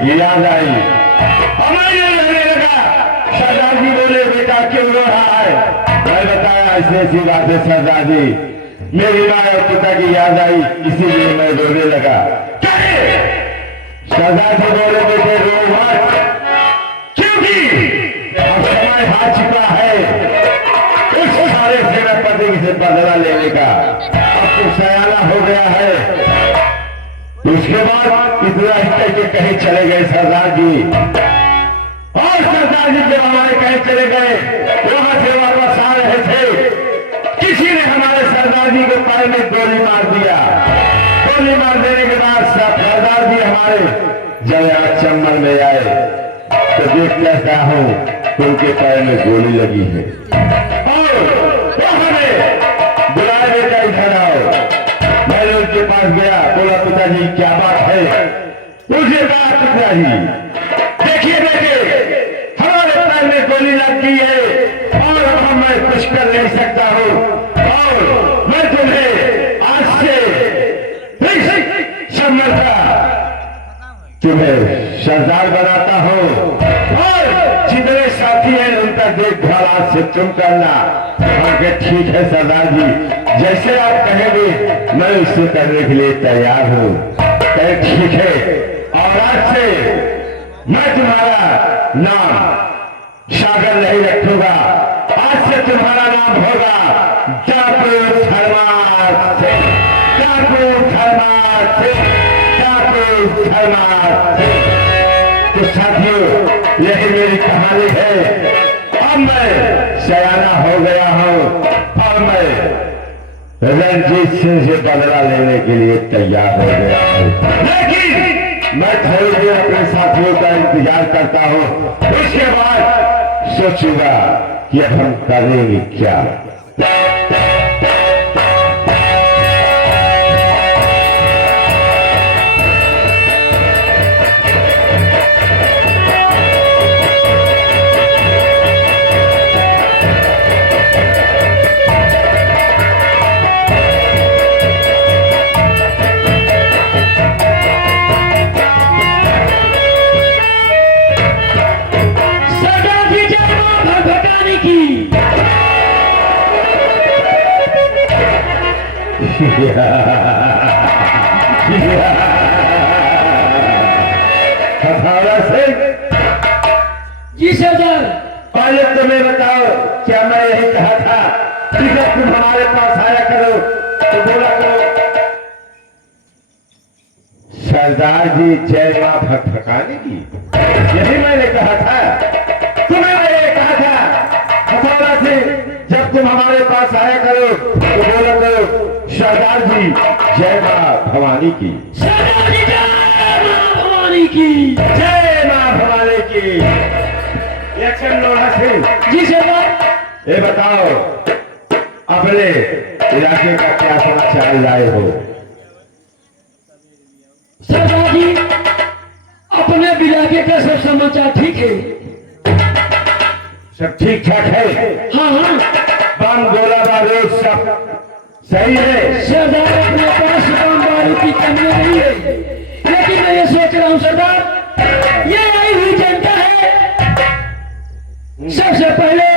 याद आई। हमें ये लगने लगा, सरदार जी बोले बेटा क्यों रो रहा है? मैं बताया ऐसी ऐसी बात है सरदार जी, मेरी माँ और पिता की याद आई इसीलिए मैं रोने लगा। सरदार जी बोले बेटे रो मत, क्योंकि अब समय आ चुका है उस सारे सेनापति से बदला लेने का। अब तो सयाना हो गया है। उसके बाद इतना ही के कहीं चले गए सरदार जी, और सरदार जी जब हमारे कहीं चले गए वहां से वापस आ रहे थे, किसी ने हमारे सरदार जी के पैर में गोली मार दिया। गोली मार देने के बाद सरदार जी हमारे जब यहाँ चंबल में आए तो देख कहता हूं तो उनके पैर में गोली लगी है। और वो हमें बुलाए बेटा इधर आओ। मैंने उनके पास गया, बोला पिताजी क्या बात है? मुझे कहा पिताजी देखिए बेटे हमारे पैर में गोली लग गई है और अब मैं कुछ कर नहीं सकता हूं, और मैं तुम्हें आज से चंबल का तुम्हें सरदार बनाता हूं, और जितने साथी हैं उनका देखभाल आज से तुम करना। हमके ठीक है सरदार जी, जैसे आप कहेंगे मैं उससे करने के लिए तैयार हूं। कहे ठीक है, और आज से मैं तुम्हारा नाम सागर नहीं रखूंगा, आज से तुम्हारा नाम होगा डाकू धर्मार्थ सिंह, डाकू धर्मार्थ सिंह, डाकू धर्मार्थ सिंह। तो साथियों यही मेरी कहानी है। अब मैं सयाना हो गया हूं और मैं रणजीत सिंह से बदला लेने के लिए तैयार हो गया हूं, लेकिन मैं थोड़ी देर अपने साथियों का इंतजार करता हूं, उसके बाद सोचूंगा कि अब हम करेंगे क्या। जी सरदार, पहले तुम्हें बताओ क्या मैं यही कहा था कि जब तुम हमारे पास आया करो तो बोला करो सरदार जी जय मां भटभटाने की? यही मैंने कहा था तुम्हें, मैंने कहा था हथौड़ा से जब तुम हमारे पास आया करो तो बोला करो सरदार जी जय मां भवानी की, सरदार जी जय मां भवानी की, जय मां भवानी की। लोढ़ा सिंह जी सरदार। ये बताओ अपने इलाके का क्या समाचार लाए हो? सरदार जी अपने इलाके का सब समाचार ठीक है, सब ठीक ठाक है? हाँ हाँ बम गोला बारूद सब सही है? सरदार अपने पास बम बारूद की कमी नहीं है, लेकिन मैं ये सोच रहा हूँ सरदार ये आई हुई जनता है, सबसे पहले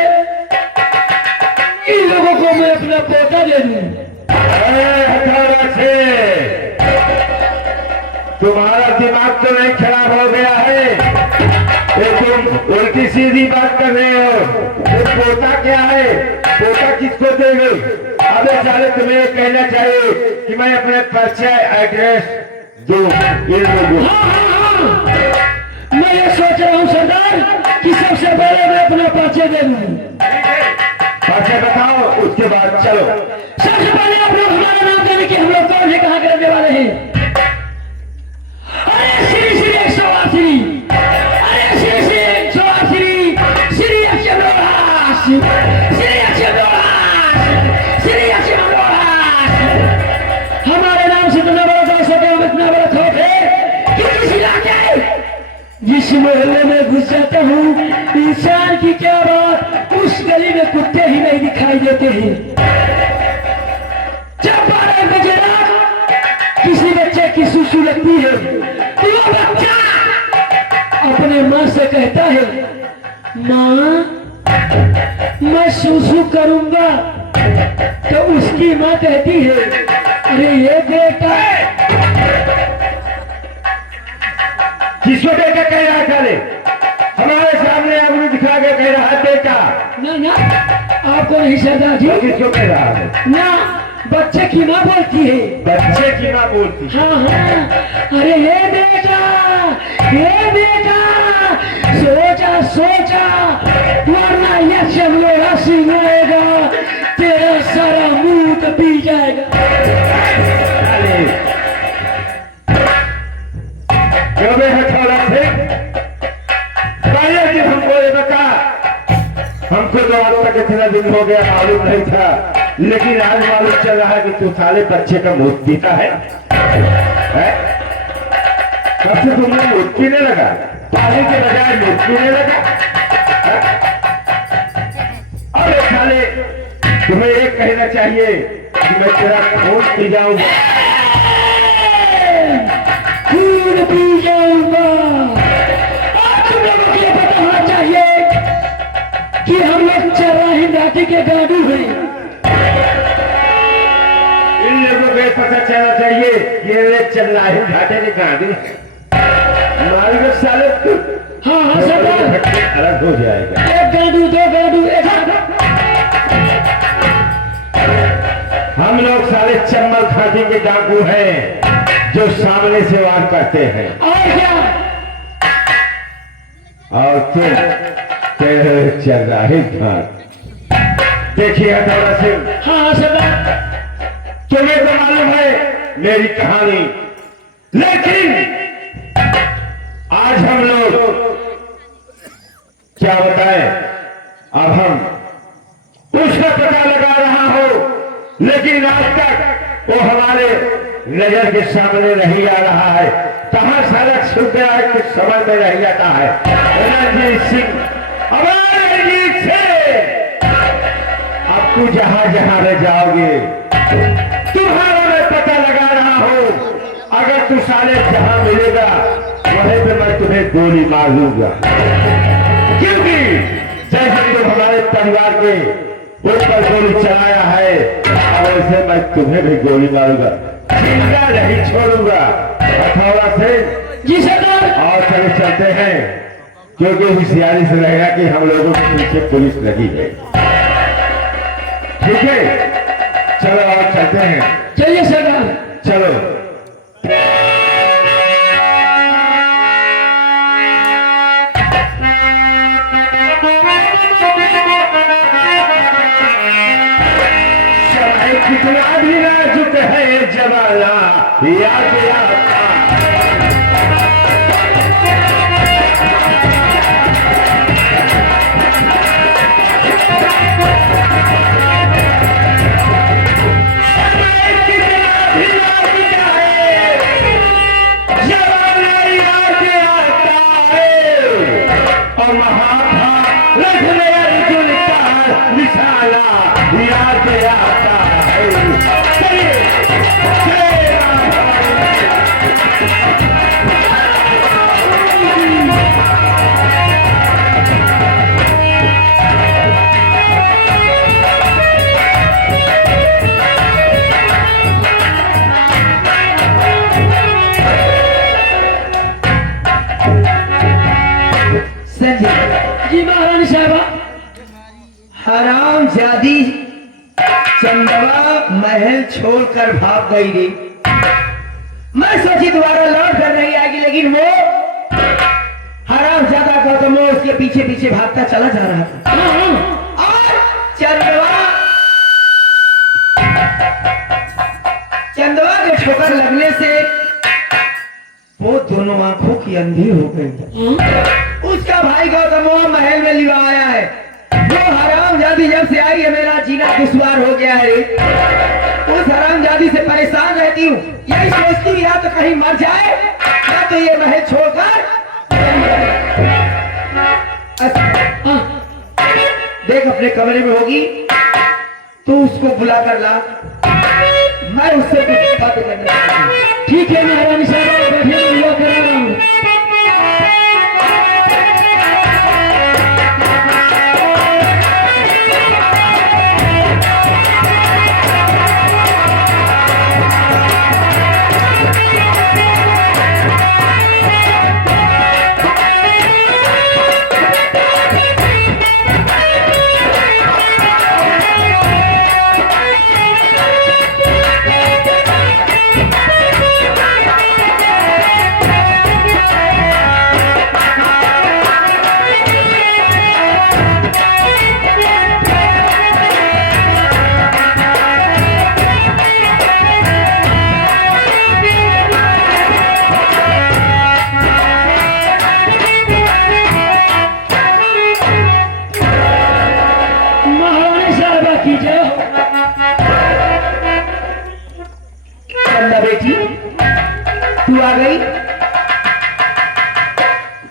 इन लोगों को मैं अपना पोता दे दूं। हथौड़ा से तुम्हारा दिमाग तो नहीं खराब हो गया है? ये तुम उल्टी सीधी बात कर रहे हो। ये पोता क्या है? पोता किसको देंगे? अबे साले तुम्हें कहना चाहिए कि मैं अपने परिचय एड्रेस दूं इन लोगों। मैं ये सोच रहा हूँ सरदार कि सबसे पहले मैं अपना परिचय दे दूं। परिचय बताओ, उसके बाद चलो। सबसे पहले आप लोग हमारा नाम देने की हम लोग कौन है, कहाँ के रहने वाले हैं? अरे श्री श्री 108, अरे श्री श्री 108, श्री अक्षरोहास, श्री अक्षरोहास, श्री अक्षरोहास। हमारे नाम से इतना बड़ा दर्श है, हम इतना बड़ा खौफ है कि किसी इलाके जिस मोहल्ले में घुस जाता हूँ इंसान की क्या बात, उस गली में कुत्ते ही नहीं दिखाई देते हैं। जब 12 बजे रात किसी बच्चे की सुसु लगती है तो वो बच्चा अपने माँ से कहता है, माँ मैं सुसु करूंगा, तो उसकी माँ कहती है, अरे ये बेटा। किसको बेटा कह रहा है? पहले हमारे सामने आदमी दिखा के कह रहा है बेटा। ना ना, आपको नहीं सरदार जी। तो किसको कह रहा है? ना, बच्चे की माँ बोलती है। बच्चे की माँ बोलती है। हाँ हाँ, अरे ये बेटा, ये बेटा, सोचा सोचा, वरना यह सब लोग सिंह होएगा, तेरा सारा मुंह तो पी जाएगा। क्यों बे हथौड़ा से? पहले दिन हमको ये बता, हमको तो आज तक इतना दिन हो गया मालूम नहीं था, लेकिन आज मालूम चल रहा है कि तू साले बच्चे का मूत पीता है? कब से तुमने मूत पीने लगा? पानी के बजाय मूत पीने लगा? अरे साले, तुम्हें एक कहना चाहिए कि मैं तेरा खून पी जाऊंगा। खून पी जाऊंगा। तुम लोगों को ये पता होना चाहिए कि हम लोग चर्राही जाति के गाड़ू हैं। इन लोगों को पता चलना चाहिए ये चर्राही घाटे के गाड़ू मारेगा साले। हाँ हाँ सरदार, अलग हो जाएगा। एक गाड़ू, दो गाड़ू, एक हम लोग सारे चम्मल खाती के डाकू हैं जो सामने से वार करते हैं। और क्या? और तुम चल रहे देखिए हथौड़ा सिंह, हाँ सरदार, तुम्हें तो मालूम है मेरी कहानी, लेकिन आज हम लोग क्या बताएं? अब हम उसका पता लगा रहा हो, लेकिन आज तक वो हमारे नजर के सामने नहीं आ रहा है। कहां सड़क छूट गया है, कुछ समझ में नहीं आता है। रणजीत सिंह, हमारे रणजीत से अब तू जहां जहां रह जाओगे, तुम्हारा मैं पता लगा रहा हूं। अगर तू साले जहां मिलेगा वहीं पे मैं तुम्हें गोली मार दूंगा, क्योंकि जैसे तुम हमारे परिवार के ऊपर गोली चलाया है, वैसे मैं तुम्हें भी गोली मारूंगा, जिंदा नहीं छोड़ूंगा। हथौड़ा से जी सरदार। और चले चलते हैं, क्योंकि होशियारी से रहेगा कि हम लोगों के पीछे पुलिस लगी है। ठीक है, चलो और चलते हैं। चलिए सरदार। चलो। कितना भी नाजुक है जवाना, याद आता याद आता है। चलिए, जय जी महारानी साहबा। हराम जादी चंदवा महल छोड़कर भाग गई रे। मैं सोची दोबारा लौट कर नहीं आएगी, लेकिन वो हराम ज्यादा गौतम उसके पीछे पीछे भागता चला जा रहा था। और चंदवा के ठोकर लगने से वो दोनों आंखों की अंधी हो गई। उसका भाई गौतम महल में लिवा आया है। वो हरामजादी जब से आई है मेरा जीना दुश्वार हो गया है रे। उस हरामजादी से परेशान रहती हूँ, यही सोचती हूँ या तो कहीं मर जाए या तो ये महल छोड़कर। देख अपने कमरे में होगी, तू उसको बुला कर ला, मैं उससे कुछ बातें करने वाला हूं। ठीक है महारानी साहब, बैठिए, मैं बुला कर आ रहा हूं।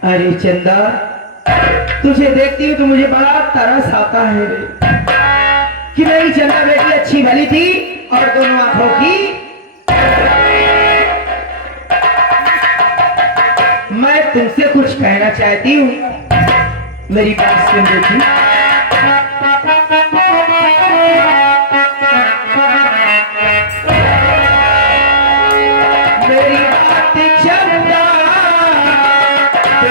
अरे चंदा, तुझे देखती हूँ तो मुझे बड़ा तरस आता है रे, कि मेरी चंदा बेटी अच्छी भली थी और दोनों आंखों की। मैं तुमसे कुछ कहना चाहती हूँ, मेरी बात सुन बेटी। मेरी बात चंदा,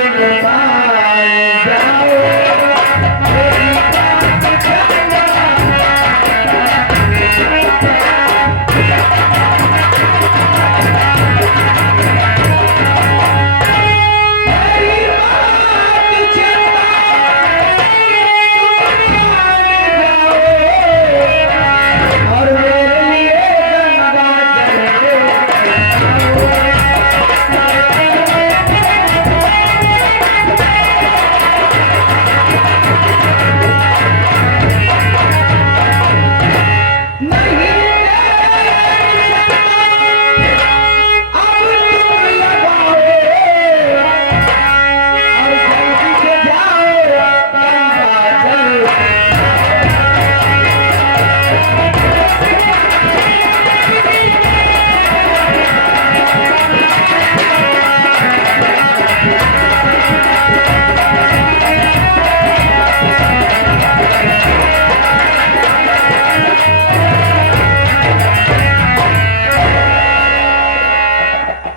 तुम मान जाओ। मेरी बात चंदा, मेरी बात चंदा, तुम मान जाओ। और मेरे लिए गंगा जल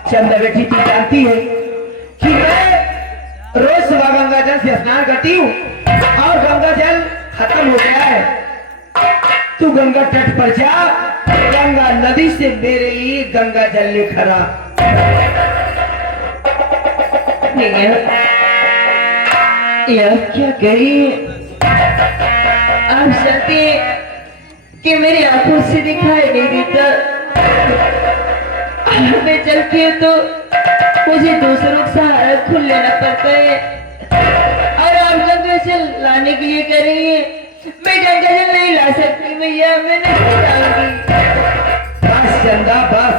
चंदा बेटी, तू जानती है कि मैं रोज सुबह गंगा जल से स्नान करती हूँ और गंगा जल खत्म हो गया है। तू गंगा तट पर जा, गंगा नदी से मेरे लिए गंगा जल लेकर आ। यह क्या करी? आप जानते कि मेरी आंखों से दिखाई नहीं देता। मैं चलती हूँ तो मुझे दूसरों का सहारा खुद लेना पड़ता है, और आप गंगा जल लाने के लिए करेंगे, मैं गंगा जल नहीं ला सकती भैया, मैं नहीं जाऊंगी। बस चंदा बस,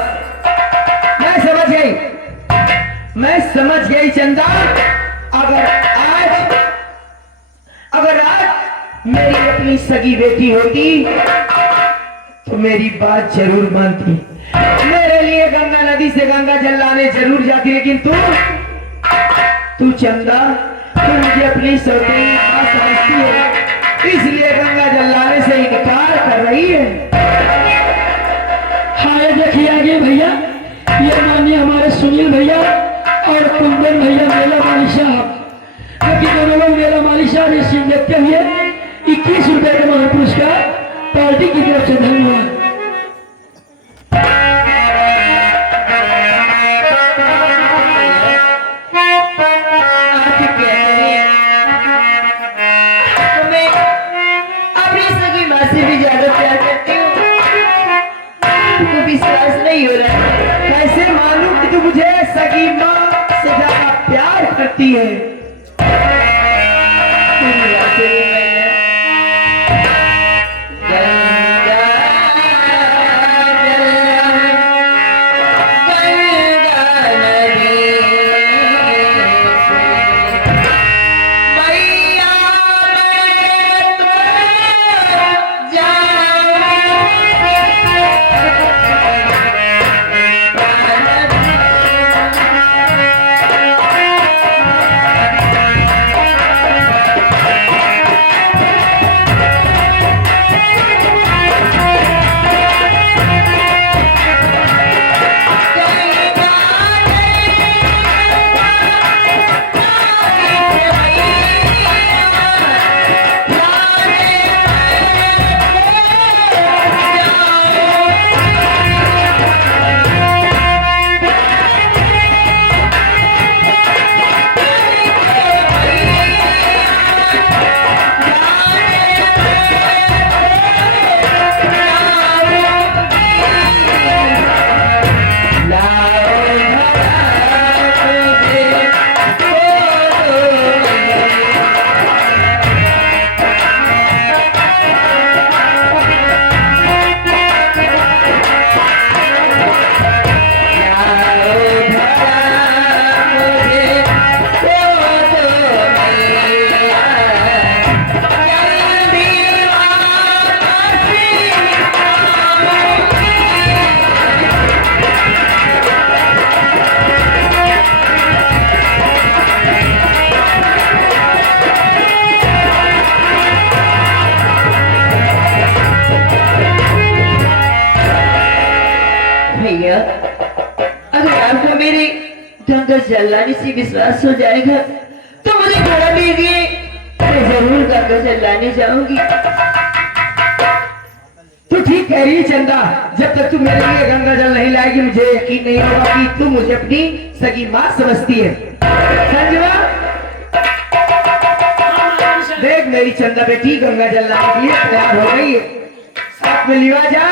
मैं समझ गई चंदा। अगर आज मेरी अपनी सगी बेटी होती तो मेरी बात जरूर मानती, मेरे लिए गंगा नदी से गंगा जल लाने जरूर जाती। लेकिन तू चंदा, तू मुझे अपनी सौतेली बात समझती है, इसलिए गंगा जल लाने से इनकार कर रही है। हाँ देखिए आगे भैया, ये मानिए हमारे सुनील भैया और कुंदन भैया मेला माली साहब, क्योंकि दोनों लोग मेला माली साहब ने सीन देखते हुए 21 रुपए का मान पुरस्कार पार्टी की तरफ से। धन्यवाद। विश्वास नहीं हो रहा है। कैसे मालूम कि तू मुझे सगी माँ से ज्यादा प्यार करती है? तेरी बातें भी मैंने गंगा नदी मैया तो जल्लानी से विश्वास हो जाएगा तो मुझे घोड़ा दीजिए, मैं जरूर गंगा जल्लाने जाऊंगी। तू ठीक कह रही है चंदा, जब तक तू मेरे लिए गंगा जल नहीं लाएगी मुझे यकीन नहीं होगा कि तू मुझे अपनी सगी माँ समझती है। संजवा देख मेरी चंदा बेटी गंगा जल लाने के लिए तैयार हो गई है। साथ में लिवा जा,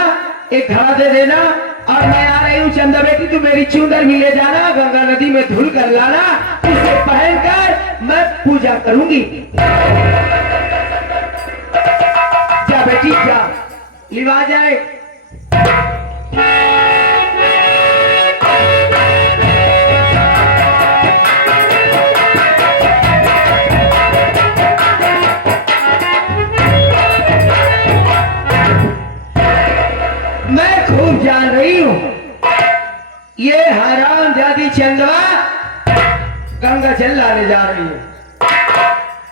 एक घड़ा दे देना और मैं आ रही हूँ। चंदा बेटी तू मेरी चुंदर भी ले जाना, गंगा नदी में धुल कर लाना, उसे पहनकर मैं पूजा करूंगी। जा बेटी जा, लिवा जाए। मैं खूब जान रही हूं ये हरामजादी चंदवा गंगा जल लाने जा रही है,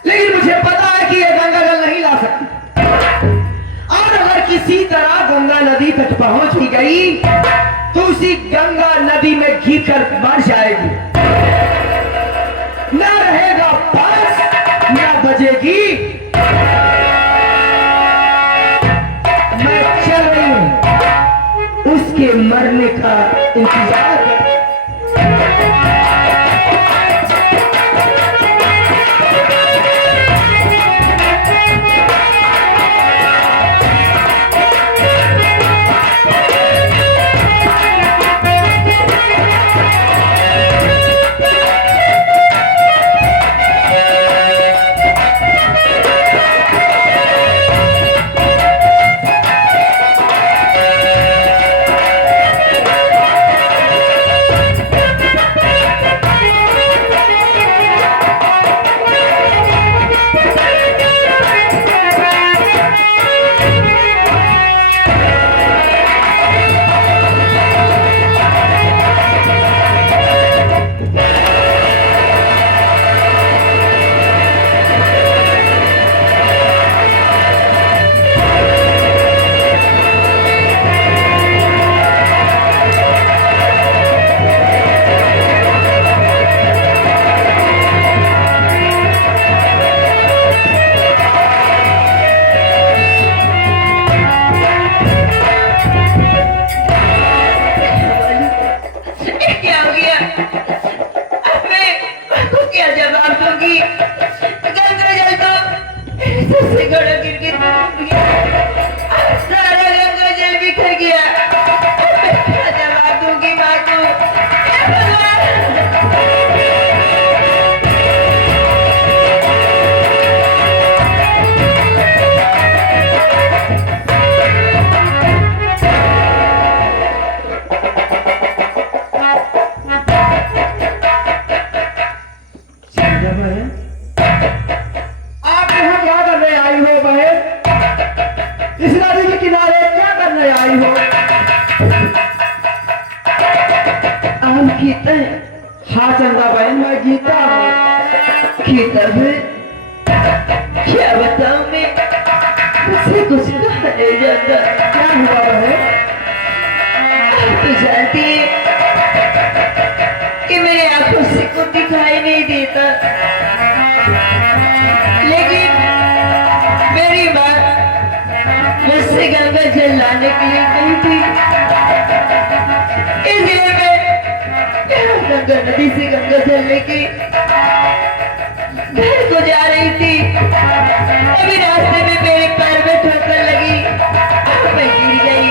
लेकिन मुझे पता है कि ये गंगा जल नहीं ला सकती। और अगर किसी तरह गंगा नदी तक पहुंच भी गई तो उसी गंगा नदी में गिर कर मर जाएगी, न रहेगा पास न बजेगी। मैं चल रही हूं उसके मरने का इंतजार कर। हाँ चंदा बहन मैं जीता हूँ। किताब क्या बताऊं मैं, मुझसे कुछ कहा नहीं जाता। क्या हुआ बहन? तो जानती है कि मेरी आंखों से कुछ दिखाई नहीं देता, लेकिन मेरी माँ मुझसे गंगा जल लाने के लिए गई थी, इसलिए मैं गंगा नदी से गंगा जल लेके घर को जा रही थी। अभी रास्ते में मेरे पैर में ठोकर लगी, मैं गिर गई,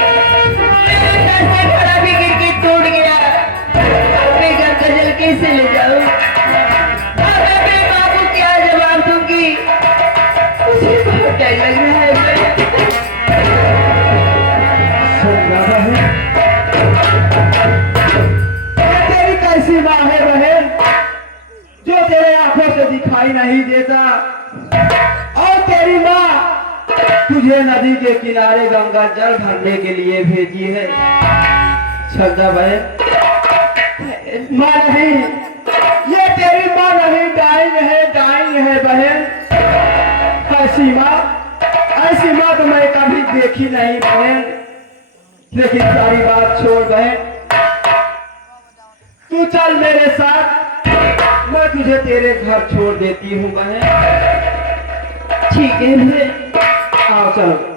मेरा सर से घड़ा भी गिर के टूट गया। मैं गंगा जल कैसे ले जाऊं? अब मैं अपने माँ को क्या जवाब दूंगी? मुझे बहुत डर लग रहा है। कैसी माँ है बहन जो तेरे आंखों से दिखाई नहीं देता, और तेरी माँ तुझे नदी के किनारे गंगा जल भरने के लिए भेजी है। श्रद्धा बहन माँ नहीं, ये तेरी माँ नहीं, डाइन है, डाइन है बहन। ऐसी माँ तो मैं कभी देखी नहीं बहन। लेकिन सारी बात छोड़ बहन, तू चल मेरे साथ, मैं तुझे तेरे घर छोड़ देती हूँ बहन। ठीक है भैया। आओ चलो।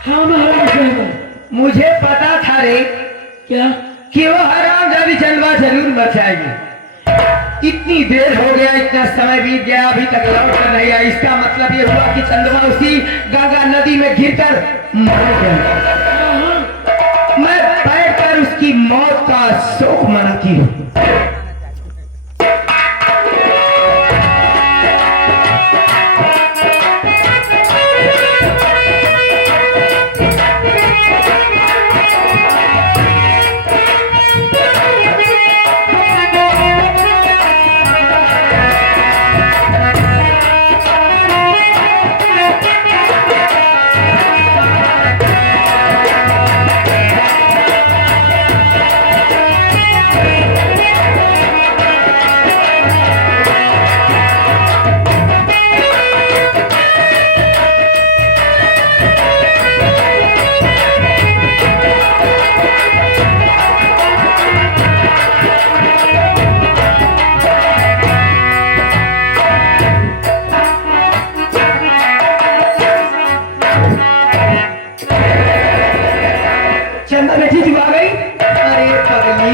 हाँ महाराज साहब। मुझे पता था रे क्या? कि वो हरामजादी चंदवा जरूर बचाएगी। इतनी देर हो गया, इतना समय बीत गया, अभी तक लौट कर नहीं आया। इसका मतलब ये हुआ कि चंदवा उसी गंगा नदी में गिरकर मर गया। मैं बैठकर उसकी मौत का शोक मनाती हूँ। चंदा बेटी तू आ गई? अरे पगली,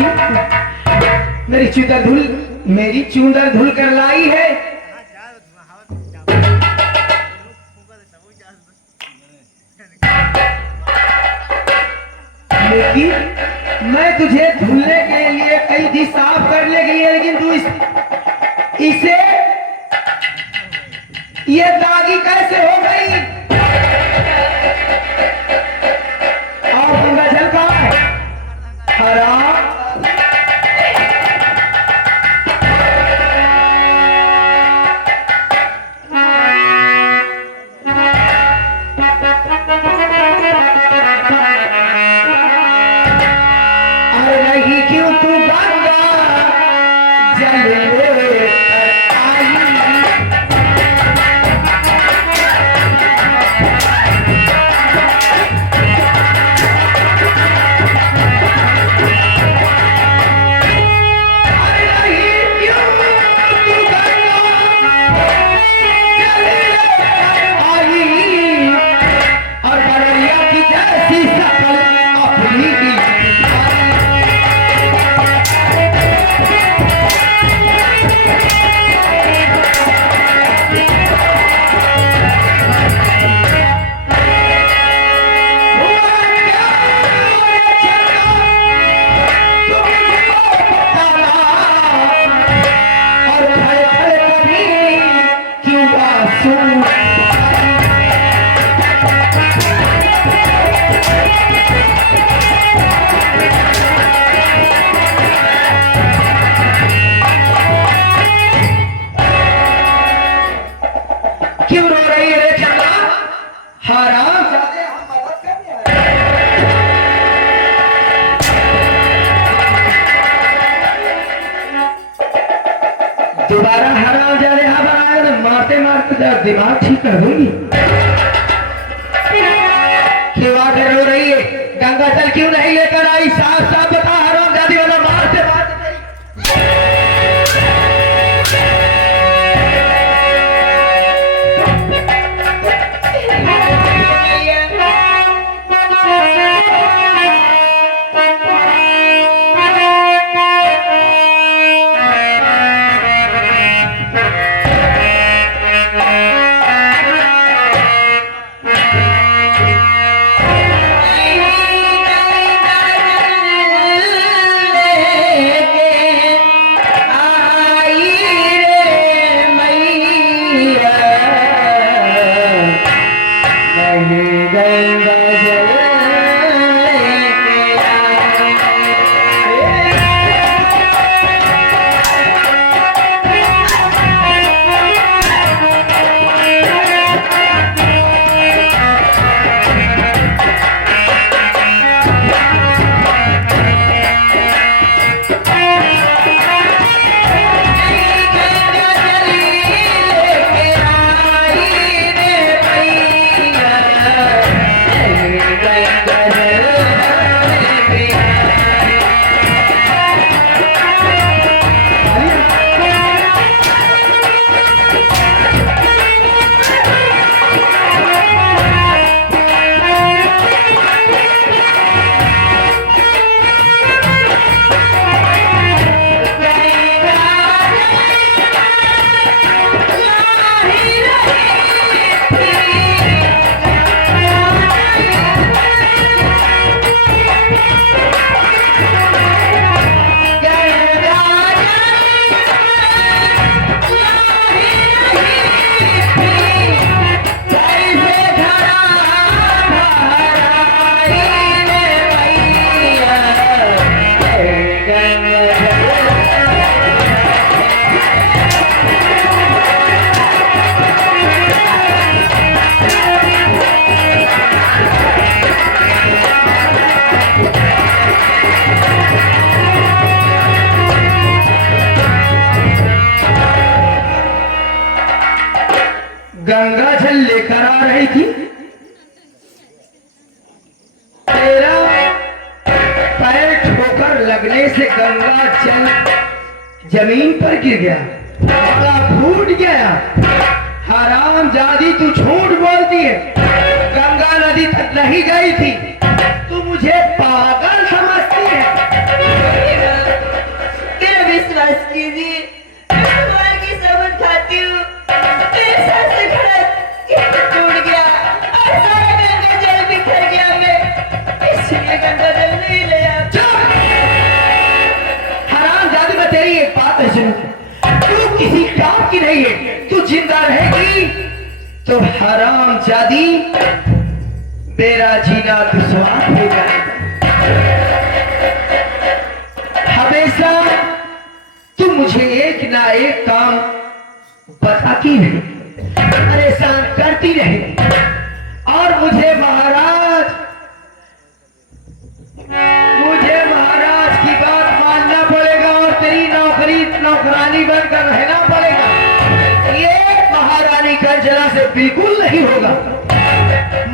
मेरी चूंदर धुल कर लाई है। लेकिन मैं तुझे धुलने के लिए कई दी साफ करने के लिए, लेकिन तू इसे ये दागी कैसे हो गई? और गंगा जल का हरा रही क्यों तू गंगा जल आई? क्यों रो रही है रे चंदा? हराम जादे, हम मदद करने आए। दोबारा हराम जादे यहाँ बनाए तो मारते मारते दिमाग ठीक कर दूंगी। क्यों आकर रो रही है? गंगा जल क्यों नहीं लेकर आई? साफ साफ बता, हराम जादी वाला मारते मारते गंगा जल लेकर आ रही थी, तेरा पैर ठोकर लगने से गंगा जल जमीन पर गिर गया, गला फूट गया। हरामजादी तू झूठ बोलती है, गंगा नदी तक नहीं गई थी, तू मुझे पागल समझती है। मेरा विश्वास कीजिए, मैं तुम्हारे की सबूत खाती हूँ। मेरे साथ से खड़ा केंद्र टूट गया और सारा गंगा जल बिखर गया। मैं इसलिए गंगा जल नहीं ले आता। हरामजादी, मैं तेरी एक बात है सुन, तू किसी काम की नहीं है, तू जिंदा रहेगी तो हरामजादी मेरा जीना दुश्वार हो जाएगा। हमेशा तू मुझे एक ना एक काम बताती रही, परेशान करती रही, और मुझे महाराज की बात मानना पड़ेगा और तेरी नौकरानी बनकर रहना पड़ेगा। ये महारानी का जरा से बिल्कुल नहीं होगा।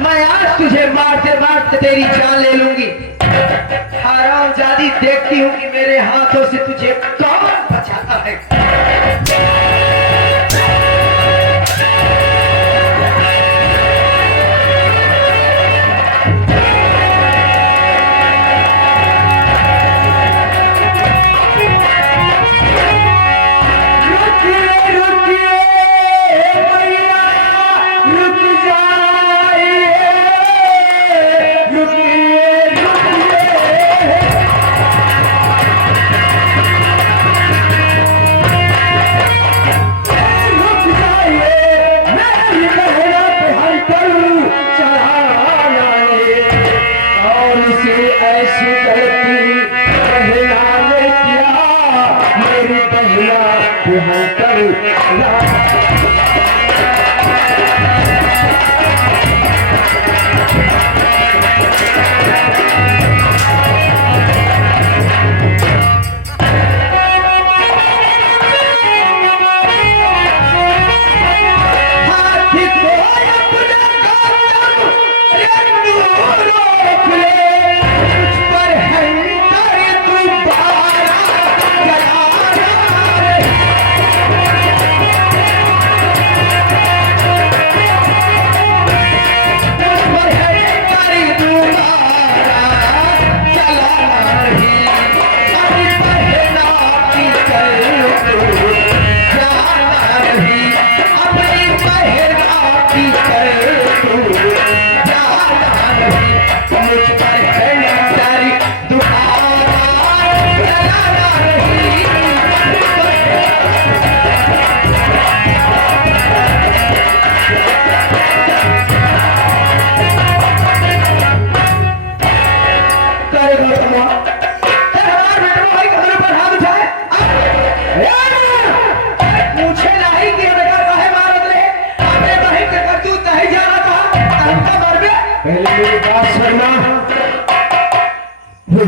मैं आज तुझे मारते मारते तेरी जान ले लूंगी। हरामजादी, देखती हूँ कि मेरे हाथों से तुझे कौन बचाता है।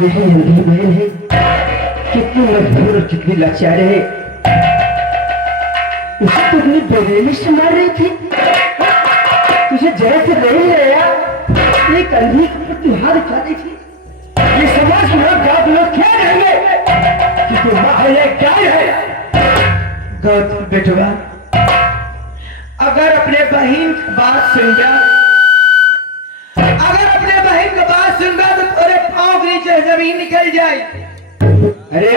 यही नदी बहन है, कितनी मजबूर और कितनी लाचार है। उसे तो अपनी बेरहमी से मार रही थी, तुझे जरा से नहीं आया, एक अंधी पर तू हाथ उठाती थी। ये समाज में आप लोग क्या कहेंगे कि तू माँ है क्या है? गौतम बेटवा, अगर अपने बहन की बात सुन जा, अगर अपने बहन की बात सुनगा तो तेरे पांव के नीचे जमीन निकल जाए। अरे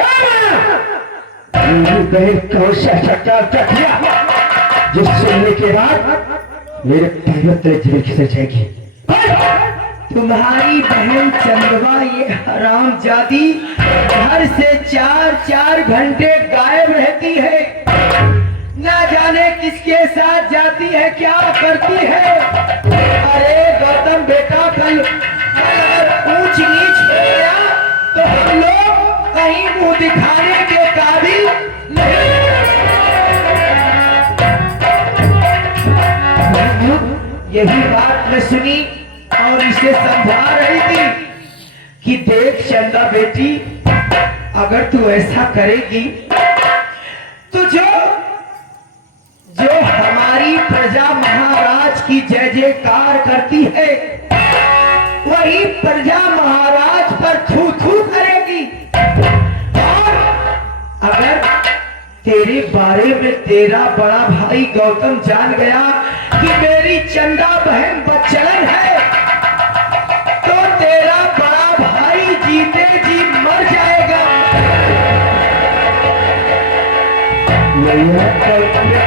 मेरी बहन कौन सा चट्टान कर दिया जिस सुनने के बाद मेरे पैरों तेरे जमीन खिसक जाएगी। तुम्हारी बहन चंदवा ये हरामजादी घर से 4-4 घंटे गायब रहती है, ना जाने किसके साथ जाती है, क्या करती है। अरे गौतम बेटा, कल अगर ऊंच नीच हो गया तो हम लोग कहीं मुंह दिखाने के काबिल नहीं। यही बात मैं सुनी और इसे समझा रही थी कि देख चंदा बेटी, अगर तू ऐसा करेगी तो जो हमारी प्रजा की जय जयकार करती है, वही प्रजा महाराज पर थू थू करेगी। और अगर तेरे बारे में तेरा बड़ा भाई गौतम जान गया कि मेरी चंदा बहन बच्चलन है, तो तेरा बड़ा भाई जीते जी मर जाएगा। मैया